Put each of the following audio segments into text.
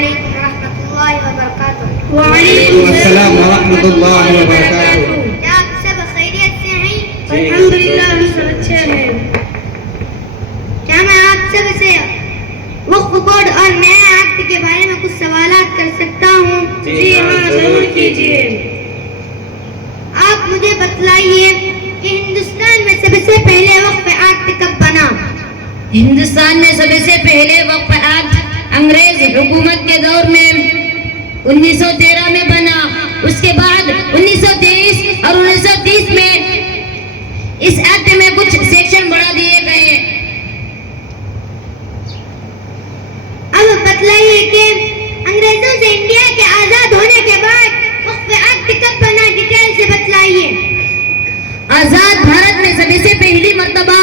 علیکم ورحمۃ اللہ وبرکاتہ. وعلیکم السلام ورحمۃ اللہ وبرکاتہ. کیا آپ سب خیریت سے ہیں؟ الحمدللہ ہم سب اچھے ہیں. کیا میں آپ سب سے وقف بورڈ اور نئے ایکٹ کے بارے میں کچھ سوالات کر سکتا ہوں؟ جی ہاں ضرور کیجیے. آپ مجھے بتلائیے کہ ہندوستان میں سب سے پہلے وقف ایکٹ کب بنا؟ ہندوستان میں سب سے پہلے وقف ایکٹ انگریز حکومت کے دور میں 1913 میں بنا. اس کے بعد 1923 اور 1930 میں اس ایکٹ میں کچھ سیکشن بڑھا دیے گئے. اب بتلائیے کہ انگریزوں سے انڈیا کے آزاد ہونے کے بعد وقف ایکٹ کب بنا؟ ڈیٹیل سے بتلائیے. آزاد بھارت میں سب سے پہلی مرتبہ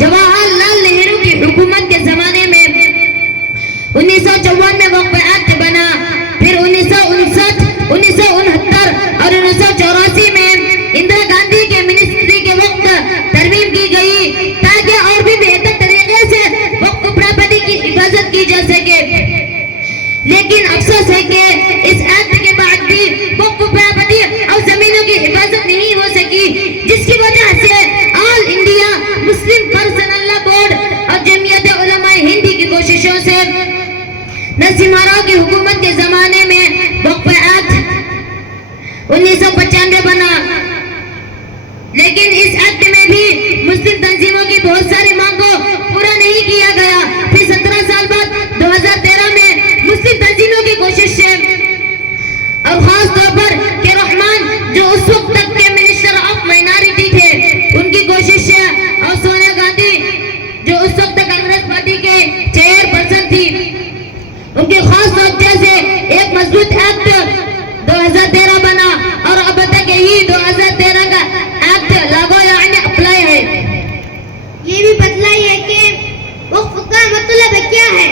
جواہر لال نہرو کی حکومت کے زمانے میں 1954 میں وقف ایکٹ بنا. پھر 1959 1969 اور 1984 میں اندرا گاندھی کے منسٹری کے وقت ترمیم کی گئی تاکہ اور بھی بہتر طریقے سے وقف پراپرٹی کی حفاظت کی جا سکے. لیکن افسوس ہے کہ اس ایکٹ کے بعد بھی وقف پراپرٹی اور زمینوں کی حفاظت نہیں ہو سکی، جس کی وجہ سے آل انڈیا مسلم پرسنل لا بورڈ اور جمعیت علماء ہند کی کوششوں سے نرسمہا راؤ کی حکومت کے زمانے میں وقف ایکٹ 1995 بنا. لیکن اس ایکٹ میں بھی مسلم تنظیموں کی بہت ساری مانگوں کو پورا نہیں کیا گیا. پھر 17 سال بعد 2013 میں مسلم تنظیموں کی کوشش سے اور خاص طور پر کہ رحمان جو اس وقت تک کے منسٹر آف مائنارٹی تھے ان کی کوشش سے اور سونیا گاندھی جو اس وقت تک کانگریس پارٹی کے چیئر پرسن تھی ان کی خاص توجہ سے ایک مضبوط ایکٹ 2013 بنا اور اب تک یہی 2013 کا ایکٹ لاگو یعنی اپلائی ہے. یہ بھی بتلائیے کہ وقف کا مطلب کیا ہے؟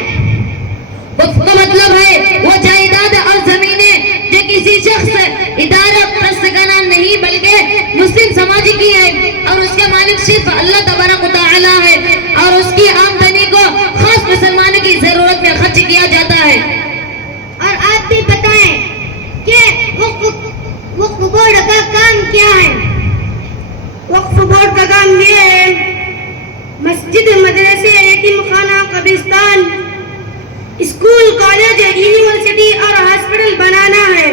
وقف کا مطلب ہے وہ جائیداد اور زمینیں جو کسی شخص ادارہ ٹرسٹ کا نام نہیں بلکہ مسلم سماج کی ہے اور اس کا مالک صرف اللہ تبارک و تعالی ہے اور اس کی آمدنی کو خاص مسلمانوں کی ضرورت میں خرچ کیا جاتا ہے. اور آپ بھی بتائیں کہ وقف بورڈ کا کام کیا ہے؟ وقف بورڈ کا کام یہ ہے مسجد، مدرسے، یتیم خانہ، قبرستان، اسکول، کالج، یونیورسٹی اور ہاسپٹل بنانا ہے.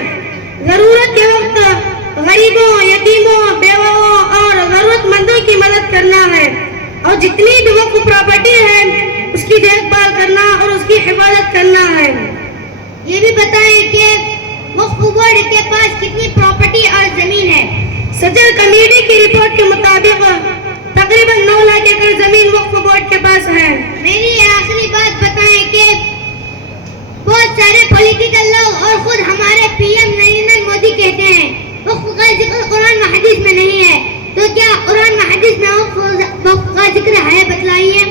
ضرورت کے وقت غریبوں، یتیموں، بیواؤں اور ضرورت مندوں کی مدد کرنا ہے اور جتنی بھی وقف پراپرٹی ہے اس کی دیکھ بھال کرنا اور اس کی حفاظت کرنا ہے. یہ بھی بتائیں کہ وقف بورڈ کے پاس کتنی پراپرٹی اور زمین ہے؟ سجل کمیٹی کی رپورٹ کے مطابق تقریباً 9 لاکھ ایکڑ زمین وقف بورڈ کے پاس ہے. میری آخری بات بتائیں کہ بہت سارے پولیٹیکل لوگ اور خود ہمارے پی ایم نریندر مودی کہتے ہیں وقف کا ذکر قرآن و حدیث میں نہیں ہے، تو کیا قرآن و حدیث میں وقف کا ذکر ہے؟ بتلائیے.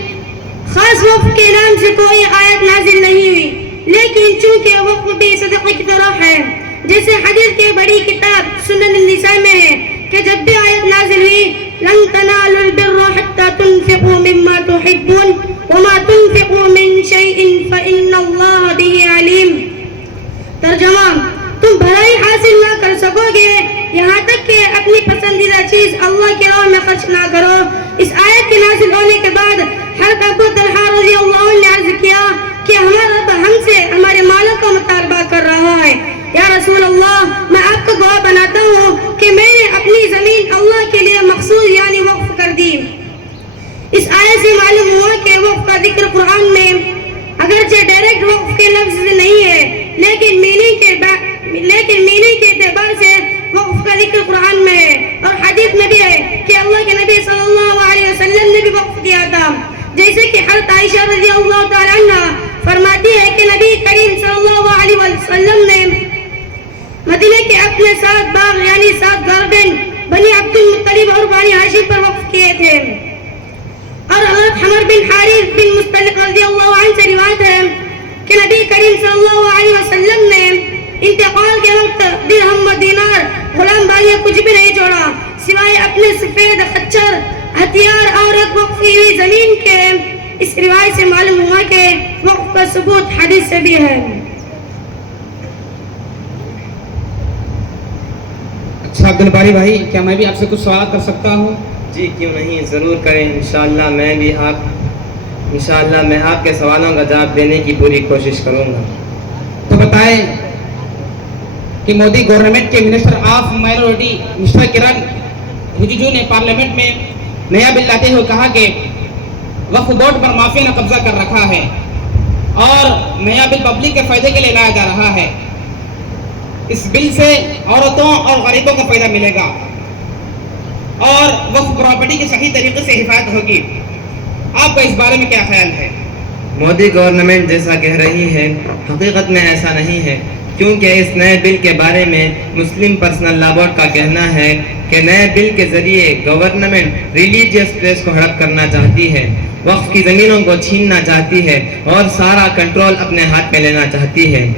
خاص وقف کے نام سے کوئی آیت نازل نہیں ہوئی، لیکن چونکہ وقف بھی صدقہ کی طرح ہے، جیسے حدیث کی بڑی کتاب سنن النساء میں ہے کہ جب بھی آیت نازل ہوئی لن تنالوا البر حتى تنفقوا مما تحبون وما تنفقوا من شيء فإن الله به عليم. ترجمہ: تم بھلائی حاصل نہ کر سکو گے یہاں تک کہ اپنی پسندیدہ چیز اللہ کی راہ میں خرچ نہ کرو. اس آیت کے نازل ہونے کے بعد حضرت ابو طلحہ رضی اللہ عنہ نے عرض کیا کہ ہمارا رب ہم سے ہمارے مالوں کا مطالبہ کر رہا ہے. یا رسول اللہ، میں آپ کو گواہ بناتا ہوں کہ میں نے اپنی زمین اللہ کے لیے مخصوص یعنی وقف کر دی. اس آیت سے معلوم ہوا کہ وقف کا ذکر قرآن میں اگرچہ ڈائریکٹ وقف کے لفظ سے نہیں ہے لیکن میننگ کے اعتبار سے وقف کا ذکر قرآن میں ہے اور حدیث میں بھی ہے کہ اللہ کے نبی صلی اللہ علیہ وسلم نے بھی وقف دیا تھا. جیسے کہ حضرت عائشہ رضی اللہ تعالی عنہ فرماتی ہے کہ نبی کریم صلی اللہ علیہ وسلم نے مدینے کے اپنے 7 باغ یعنی 7 گارڈن بنی عبد المطلب اور بنی ہاشم پر وقف کیے تھے. اور حضرت حمر بن حارث بن مستلق رضی اللہ عنہ سے روایت ہے کہ نبی کریم صلی اللہ علیہ وسلم نے انتقال کے وقت درہم و دینار غلام باغیہ کچھ بھی نہیں چھوڑا سوائے اپنے سفید خچر ہتھیار اور ایک وقفی ہوئی زمین کے. اس روایت سے معلوم ہوا کہ وقف کا ثبوت حدیث سے بھی ہے. عبد الباری بھائی، کیا میں بھی آپ سے کچھ سوال کر سکتا ہوں؟ جی کیوں نہیں، ضرور کریں. انشاءاللہ میں آپ کے سوالوں کا جواب دینے کی پوری کوشش کروں گا. تو بتائیں کہ مودی گورنمنٹ کے منسٹر آف مائنورٹی مسٹر کرن رجیجو نے پارلیمنٹ میں نیا بل لاتے ہوئے کہا کہ وقف بورڈ پر مافیا نے قبضہ کر رکھا ہے اور نیا بل پبلک کے فائدے کے لیے لایا جا رہا ہے. اس بل سے عورتوں اور غریبوں کو فائدہ ملے گا اور وقف پراپرٹی کی صحیح طریقے سے حفاظت ہوگی. آپ کا اس بارے میں کیا خیال ہے؟ مودی گورنمنٹ جیسا کہہ رہی ہے، حقیقت میں ایسا نہیں ہے، کیونکہ اس نئے بل کے بارے میں مسلم پرسنل لا بورڈ کا کہنا ہے کہ نئے بل کے ذریعے گورنمنٹ ریلیجیس پلیس کو ہڑپ کرنا چاہتی ہے، وقف کی زمینوں کو چھیننا چاہتی ہے اور سارا کنٹرول اپنے ہاتھ میں لینا چاہتی ہے.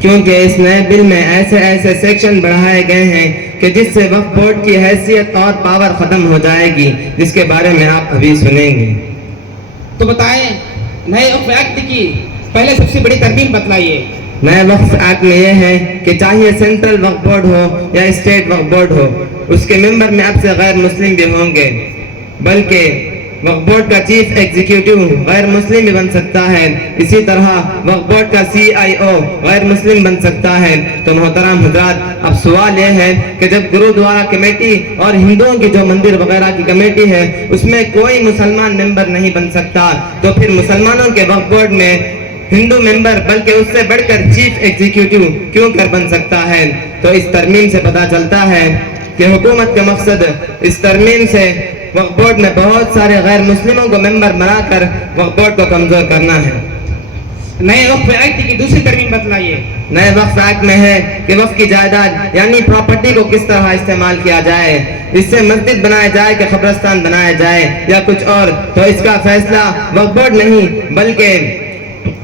کیونکہ اس نئے بل میں ایسے سیکشن بڑھائے گئے ہیں کہ جس سے وقف بورڈ کی حیثیت اور پاور ختم ہو جائے گی، جس کے بارے میں آپ ابھی سنیں گے. تو بتائیں نئے وقف ایکٹ کی پہلے سب سے بڑی ترمیم بتلائیے. نئے وقف ایکٹ میں یہ ہے کہ چاہے سینٹرل وقف بورڈ ہو یا اسٹیٹ وقف بورڈ ہو، اس کے ممبر میں اب سے غیر مسلم بھی ہوں گے، بلکہ وقف بورڈ کا چیف ایگزیکٹو غیر مسلم بھی بن سکتا ہے. اسی طرح وقف بورڈ کا CIO غیر مسلم بن سکتا ہے. تو محترم حضرات، اب سوال یہ ہے کہ جب گرودوارا کمیٹی اور ہندوؤں کی جو مندر وغیرہ کی کمیٹی ہے اس میں کوئی مسلمان ممبر نہیں بن سکتا، تو پھر مسلمانوں کے وقف بورڈ میں ہندو ممبر بلکہ اس سے بڑھ کر چیف ایگزیکٹو کیوں کر بن سکتا ہے؟ تو اس ترمیم سے پتہ چلتا ہے کہ حکومت کا مقصد اس ترمیم سے وقف بورڈ میں بہت سارے غیر مسلموں کو ممبر بنا کر وقف بورڈ کو کمزور کرنا ہے. نئے وقف ایکٹ کی دوسری ترمیم بتلائیے. نئے وقف ایکٹ میں ہے کہ وقف کی جائیداد یعنی پراپرٹی کو کس طرح استعمال کیا جائے، اس سے مسجد بنایا جائے کہ قبرستان بنایا جائے یا کچھ اور، تو اس کا فیصلہ وقف بورڈ نہیں بلکہ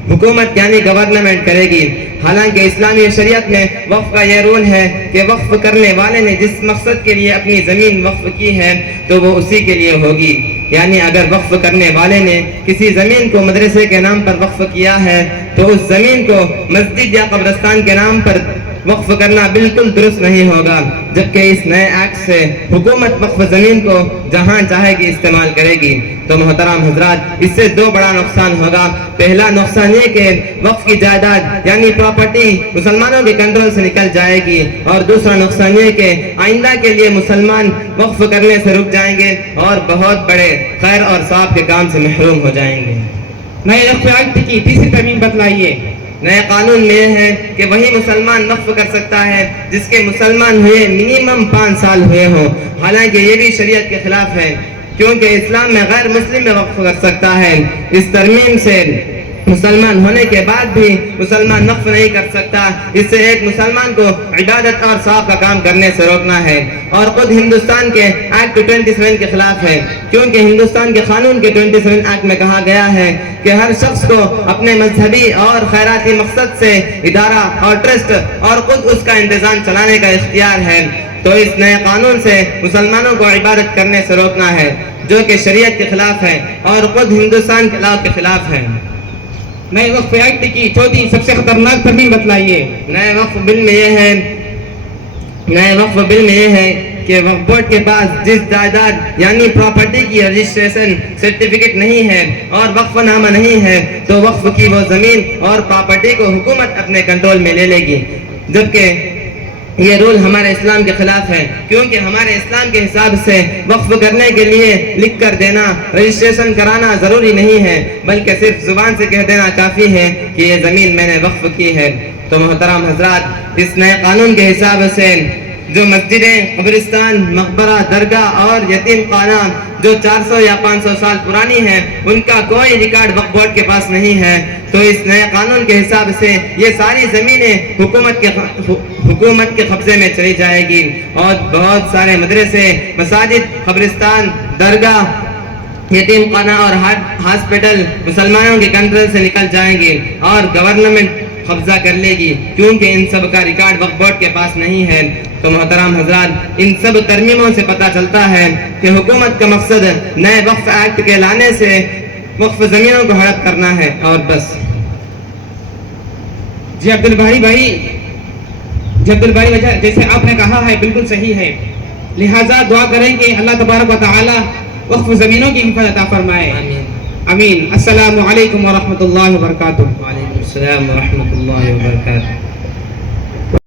حکومت یعنی گورنمنٹ کرے گی. حالانکہ اسلامی شریعت میں وقف کا یہ رول ہے کہ وقف کرنے والے نے جس مقصد کے لیے اپنی زمین وقف کی ہے تو وہ اسی کے لیے ہوگی. یعنی اگر وقف کرنے والے نے کسی زمین کو مدرسے کے نام پر وقف کیا ہے تو اس زمین کو مسجد یا قبرستان کے نام پر وقف کرنا بالکل درست نہیں ہوگا، جبکہ اس نئے ایکٹ سے حکومت وقف زمین کو جہاں چاہے گی استعمال کرے گی. تو محترم حضرات، اس سے دو بڑا نقصان ہوگا. پہلا نقصان یہ کہ وقف کی جائیداد یعنی پراپرٹی مسلمانوں کے کنٹرول سے نکل جائے گی، اور دوسرا نقصان یہ کہ آئندہ کے لیے مسلمان وقف کرنے سے رک جائیں گے اور بہت بڑے خیر اور ثواب کے کام سے محروم ہو جائیں گے. نئے وقف ایکٹ کی تیسری ترمیم بتلائیے. نئے قانون میں یہ ہے کہ وہی مسلمان وقف کر سکتا ہے جس کے مسلمان ہوئے منیمم 5 سال ہوئے ہوں. حالانکہ یہ بھی شریعت کے خلاف ہے، کیونکہ اسلام میں غیر مسلم میں وقف کر سکتا ہے. اس ترمیم سے مسلمان ہونے کے بعد بھی مسلمان وقف نہیں کر سکتا. اس سے ایک مسلمان کو عبادت اور ثواب کا کام کرنے سے روکنا ہے، اور خود ہندوستان کے ایکٹ 27 کے خلاف ہے، کیونکہ ہندوستان کے قانون کے 27 ایکٹ میں کہا گیا ہے کہ ہر شخص کو اپنے مذہبی اور خیراتی مقصد سے ادارہ اور ٹرسٹ اور خود اس کا انتظام چلانے کا اختیار ہے. تو اس نئے قانون سے مسلمانوں کو عبادت کرنے سے روکنا ہے، جو کہ شریعت کے خلاف ہے اور خود ہندوستان کے لاء کے خلاف ہے. نئے وقف ایکٹ کی چوتھی سب سے خطرناک ترمیم بتلائیے. نئے وقف بل میں یہ ہے کہ وقف بورڈ کے پاس جس جائیداد یعنی پراپرٹی کی رجسٹریشن سرٹیفکیٹ نہیں ہے اور وقف نامہ نہیں ہے تو وقف کی وہ زمین اور پراپرٹی کو حکومت اپنے کنٹرول میں لے لے گی. جبکہ یہ رول ہمارے اسلام کے خلاف ہے، کیونکہ ہمارے اسلام کے حساب سے وقف کرنے کے لیے لکھ کر دینا، رجسٹریشن کرانا ضروری نہیں ہے، بلکہ صرف زبان سے کہہ دینا کافی ہے کہ یہ زمین میں نے وقف کی ہے. تو محترم حضرات، اس نئے قانون کے حساب سے جو مسجدیں، قبرستان، مقبرہ، درگاہ اور یتیم خانہ جو 400 یا 500 سال پرانی ہیں ان کا کوئی ریکارڈ وقف بورڈ کے پاس نہیں ہے. تو اس نئے قانون کے حساب سے یہ ساری زمینیں حکومت کے قبضے میں چلی جائے گی، اور بہت سارے مدرسے، مساجد، قبرستان، درگاہ، یتیم خانہ اور ہاسپٹل مسلمانوں کے کنٹرول سے نکل جائیں گے اور گورنمنٹ قبضہ کر لے گی، کیونکہ ان سب کا ریکارڈ وقف بورڈ کے پاس نہیں ہے. تو محترم حضرات، ان سب ترمیموں سے پتہ چلتا ہے کہ حکومت کا مقصد نئے وقف ایکٹ کے لانے سے وقف زمینوں کو ہڑپ کرنا ہے اور بس. جی عبد الباری بھائی، جی عبد الباری وجہ جیسے آپ نے کہا ہے بالکل صحیح ہے، لہٰذا دعا کریں کہ اللہ تبارک و تعالی وقف زمینوں کی حفاظت عطا فرمائے، آمین۔ السلام علیکم ورحمۃ اللہ وبرکاتہ۔ وعلیکم السلام ورحمۃ اللہ وبرکاتہ۔